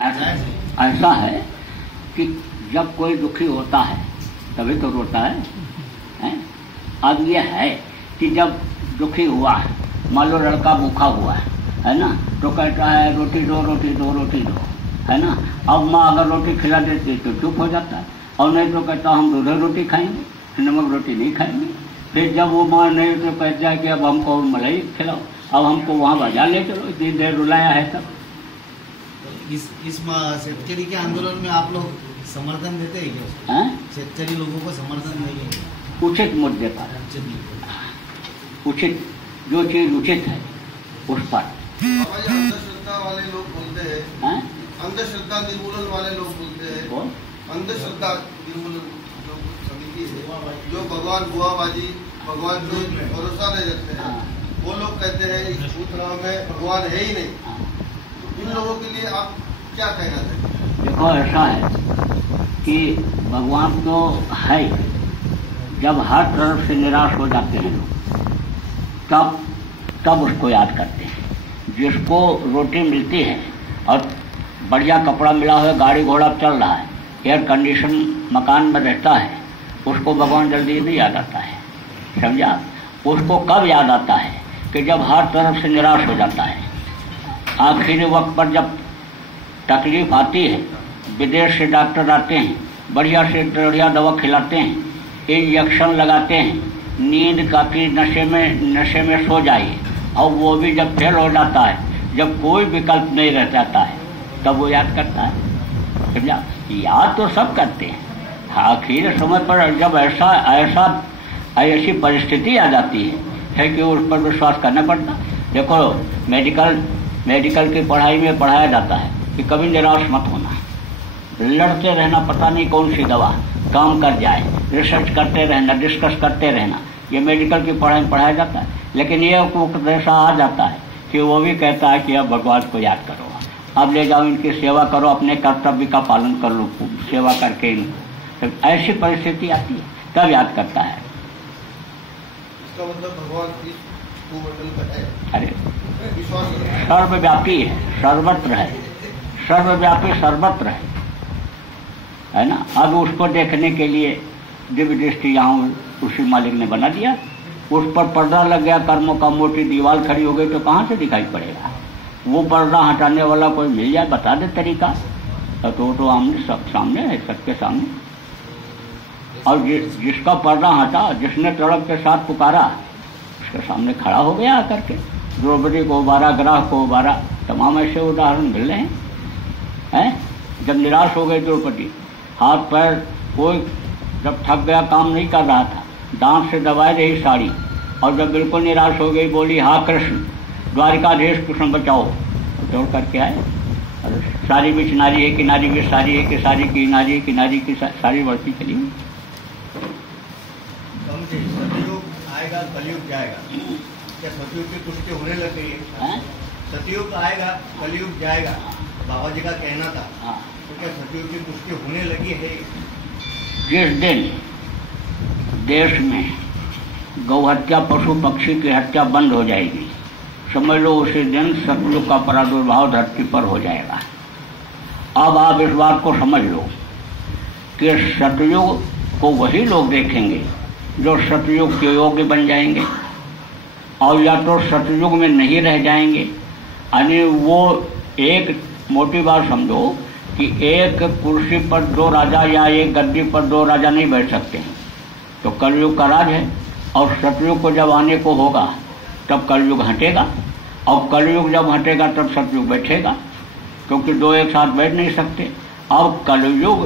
ऐसा है कि जब कोई दुखी होता है तभी तो रोता है? अब यह है कि जब दुखी हुआ है, मान लो लड़का भूखा हुआ है ना, तो कहता है रोटी दो रोटी दो रोटी दो, है ना। अब माँ अगर रोटी खिला देती तो चुप हो जाता है, और नहीं तो कहता हम दूध रोटी खाएंगे, नमक रोटी नहीं खाएंगे। फिर जब वो माँ नहीं तो कहता है कि अब हमको मलाई खिलाओ, अब हमको वहाँ बाजार ले चलो, इतनी देर रुलाया है तब। इस शेतकरी के आंदोलन में आप लोग समर्थन देते हैं क्या? शेतकरी लोगों को समर्थन देंगे उचित मुद्दे पर, उचित जो चीज उचित है उस पर। अंधश्रद्धा वाले लोग बोलते हैं, अंधश्रद्धा निर्मूलन वाले लोग बोलते हैं, अंधश्रद्धा निर्मूलन समिति है जो भगवान बुआबाजी भगवान पे भरोसा नहीं रखते हैं, वो लोग कहते हैं इस भूतनाव में भगवान है ही नहीं। इन लोगों के लिए आप क्या कहना चाहते? देखो ऐसा है कि भगवान तो है, जब हर तरफ से निराश हो जाते हैं लोग तब उसको याद करते हैं। जिसको रोटी मिलती है और बढ़िया कपड़ा मिला हुआ है, गाड़ी घोड़ा चल रहा है, एयर कंडीशन मकान में रहता है, उसको भगवान जल्दी नहीं याद आता है, समझा। उसको कब याद आता है कि जब हर तरफ से निराश हो जाता है, आखिरी वक्त पर जब तकलीफ आती है, विदेश से डॉक्टर आते हैं, बढ़िया से बढ़िया दवा खिलाते हैं, इंजेक्शन लगाते हैं, नींद काफी नशे में सो जाइए, और वो भी जब फेल हो जाता है, जब कोई विकल्प नहीं रह जाता है, तब वो याद करता है, समझा। याद तो सब करते हैं, आखिर समय पर जब ऐसी परिस्थिति आ जाती है कि उस पर विश्वास करना पड़ता। देखो मेडिकल की पढ़ाई में पढ़ाया जाता है कि कभी निराश मत होना, लड़ते रहना, पता नहीं कौन सी दवा काम कर जाए, रिसर्च करते रहना, डिस्कस करते रहना, ये मेडिकल की पढ़ाई में पढ़ाया जाता है। लेकिन ये ऐसा आ जाता है कि वो भी कहता है कि अब भगवान को याद करो, अब ले जाओ इनकी सेवा करो, अपने कर्तव्य का पालन कर लो, सेवा करके इनको। तो ऐसी परिस्थिति आती है तब याद करता है। इसका मतलब भगवान इस भूमंडल पर है, अरे सर्वव्यापी है, सर्वत्र है, सर्वव्यापी सर्वत्र है ना। अब उसको देखने के लिए दिव्य दृष्टि यहाँ उसी मालिक ने बना दिया, उस पर पर्दा लग गया, कर्मों का मोटी दीवार खड़ी हो गई, तो कहाँ से दिखाई पड़ेगा? वो पर्दा हटाने वाला कोई मिल जाए, बता दे तरीका, तो आमने सब सामने है, सबके सामने। और जिसका पर्दा हटा, जिसने तड़प के साथ पुकारा, उसके सामने खड़ा हो गया आकर के। द्रौपदी को उबारा, ग्राह को उबारा, तमाम ऐसे उदाहरण मिल रहे हैं। जब निराश हो गई द्रौपदी, हाथ पैर कोई जब थक गया, काम नहीं कर रहा था, दांत से दबाए रही साड़ी, और जब बिल्कुल निराश हो गई, बोली हाँ कृष्ण, द्वारिकाधीश कृष्ण बचाओ, दौड़ करके आए। और सारी बीच नारी है, किनारी भी सारी है, कि सारी की नारी, किनारी की सारी बढ़ती चली। सतयुग आएगा, कलयुग जाएगा, क्या सतयुग की पुष्टि होने लग गई है? सतयुग आएगा, कलयुग जाएगा, बाबा जी का कहना था, तो क्या सतयुग की पुष्टि होने लगी है? जिस दिन देश में गौ हत्या, पशु पक्षी की हत्या बंद हो जाएगी, समझ लो उसी दिन सतयुग का प्रादुर्भाव धरती पर हो जाएगा। अब आप इस बात को समझ लो कि सतयुग को वही लोग देखेंगे जो सतयुग के योग्य बन जाएंगे, और या तो सतयुग में नहीं रह जाएंगे। यानी वो एक मोटी बात समझो कि एक कुर्सी पर दो राजा या एक गद्दी पर दो राजा नहीं बैठ सकते हैं, तो कलयुग का राज है। और सतयुग को जब आने को होगा तब कलयुग हटेगा, और कलयुग जब हटेगा तब सतयुग बैठेगा, क्योंकि दो एक साथ बैठ नहीं सकते। अब कलयुग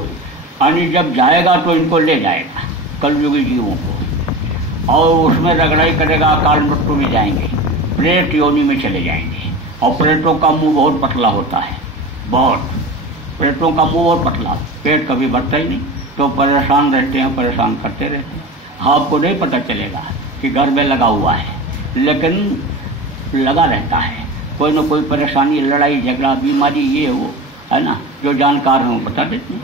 यानी जब जाएगा तो इनको ले जाएगा, कलयुगी जीवों को, और उसमें रगड़ाई करेगा, अकाल मृत्यु में जाएंगे, प्रेत योनि में चले जाएंगे। और प्रेतों का मुंह बहुत पतला होता है, बहुत, प्रेतों का मुंह बहुत पतला, पेट कभी बढ़ता ही नहीं, तो परेशान रहते हैं, परेशान करते रहते हैं। आपको नहीं पता चलेगा कि घर में लगा हुआ है, लेकिन लगा रहता है, कोई न कोई परेशानी, लड़ाई झगड़ा, बीमारी, ये वो, है ना। जो जानकार हैं वो बता देते हैं,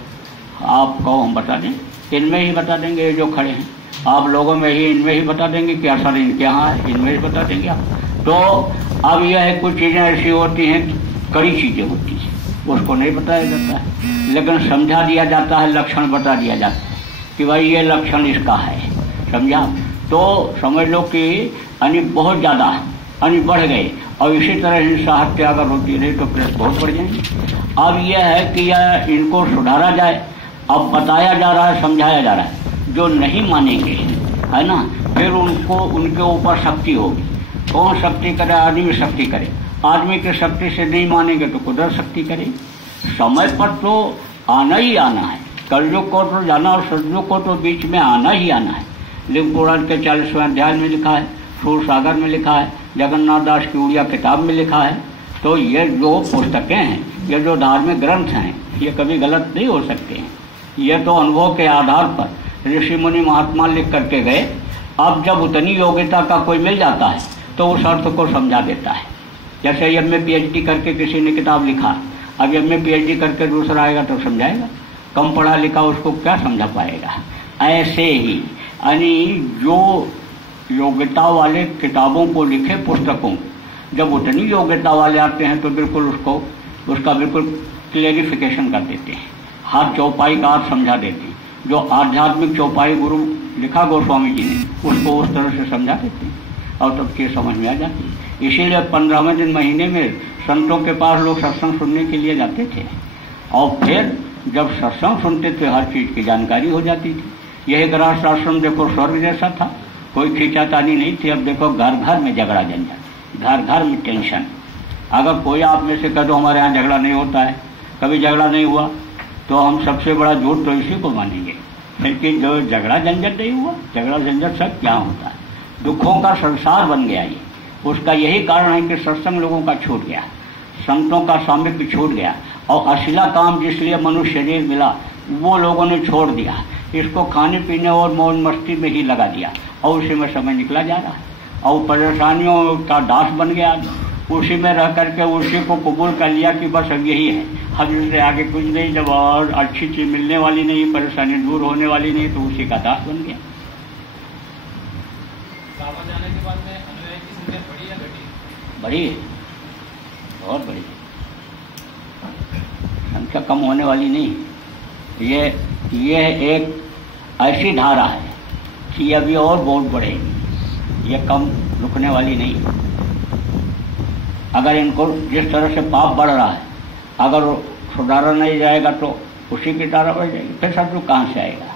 आप कहो हम बता दें, इनमें ही बता देंगे। ये जो खड़े हैं आप लोगों में ही, इनमें ही बता देंगे कि असर इनके यहाँ है, इनमें ही बता देंगे आप। तो अब यह है कुछ चीज़ें ऐसी होती हैं, कड़ी चीज़ें होती हैं, उसको नहीं बताया जाता है, लेकिन समझा दिया जाता है, लक्षण बता दिया जाता है कि भाई ये लक्षण इसका है, समझा। तो समझ लो कि यानी बहुत ज़्यादा यानी बढ़ गए, और इसी तरह हिंसा हत्या अगर होती रही तो केस बहुत बढ़ जाएंगे। अब यह है कि यह इनको सुधारा जाए, अब बताया जा रहा है, समझाया जा रहा है। जो नहीं मानेंगे है ना, फिर उनको उनके ऊपर शक्ति होगी। कौन शक्ति करे? आदमी शक्ति करे। आदमी की शक्ति से नहीं मानेंगे तो कुदरत शक्ति करे। समय पर तो आना ही आना है, कलयुग को तो जाना और सतयुग को तो बीच में आना ही आना है। लिंग पुराण के 40वें अध्याय में लिखा है, सूर सागर में लिखा है, जगन्नाथ दास की उड़िया किताब में लिखा है। तो ये जो पुस्तकें हैं, ये जो धार्मिक ग्रंथ हैं, ये कभी गलत नहीं हो सकते हैं। ये तो अनुभव के आधार पर ऋषि मुनि महात्मा लिख करके गए। अब जब उतनी योग्यता का कोई मिल जाता है तो उस अर्थ को समझा देता है। जैसे एम.ए. PhD करके किसी ने किताब लिखा, अब एम.ए. PhD करके दूसरा आएगा तो समझाएगा, कम पढ़ा लिखा उसको क्या समझा पाएगा। ऐसे ही यानी जो योग्यता वाले किताबों को लिखे, पुस्तकों, जब उतनी योग्यता वाले आते हैं तो बिल्कुल उसका बिल्कुल क्लेरिफिकेशन कर देते हैं, हर चौपाई का अर्थ समझा देते हैं। जो आध्यात्मिक चौपाई गुरु लिखा गोस्वामी जी ने, उसको उस तरह से समझा देते हैं और तब चीज समझ में आ जाती है। इसीलिए 15वें दिन महीने में संतों के पास लोग सत्संग सुनने के लिए जाते थे, और फिर जब सत्संग सुनते थे हर चीज की जानकारी हो जाती थी। यही गृहस्थ आश्रम देखो स्वर्ग जैसा था, कोई खींचातानी नहीं थी। अब देखो घर घर में झगड़ा झंझट, घर घर में टेंशन। अगर कोई आप में से कह दो हमारे यहाँ झगड़ा नहीं होता है, कभी झगड़ा नहीं हुआ, तो हम सबसे बड़ा झूठ तो इसी को मानेंगे। लेकिन जो झगड़ा झंझट नहीं हुआ, झगड़ा झंझट सब क्या होता है, दुखों का संसार बन गया ये। उसका यही कारण है कि सत्संग लोगों का छूट गया, संतों का सामिप्य छूट गया, और असला काम जिसलिए मनुष्य शरीर मिला वो लोगों ने छोड़ दिया। इसको खाने पीने और मौज मस्ती में ही लगा दिया, और उसी में समय निकला जा रहा है, और परेशानियों का दास बन गया। उसी में रह करके उसी को कबूल कर लिया कि बस अब यही है, अब इससे आगे कुछ नहीं। जब और अच्छी चीज मिलने वाली नहीं, परेशानी दूर होने वाली नहीं, तो उसी का दास बन गया। बाबा जाने के बाद में अनुयायी की संख्या बढ़ी या घटी? बढ़ी है, बहुत बड़ी संख्या, कम होने वाली नहीं। ये एक ऐसी धारा है कि अभी और बहुत बढ़ेगी, ये कम रुकने वाली नहीं। अगर इनको जिस तरह से पाप बढ़ रहा है, अगर सुधारा नहीं जाएगा तो उसी की तरह बढ़ जाएगी, फिर सत्संग कहाँ से आएगा।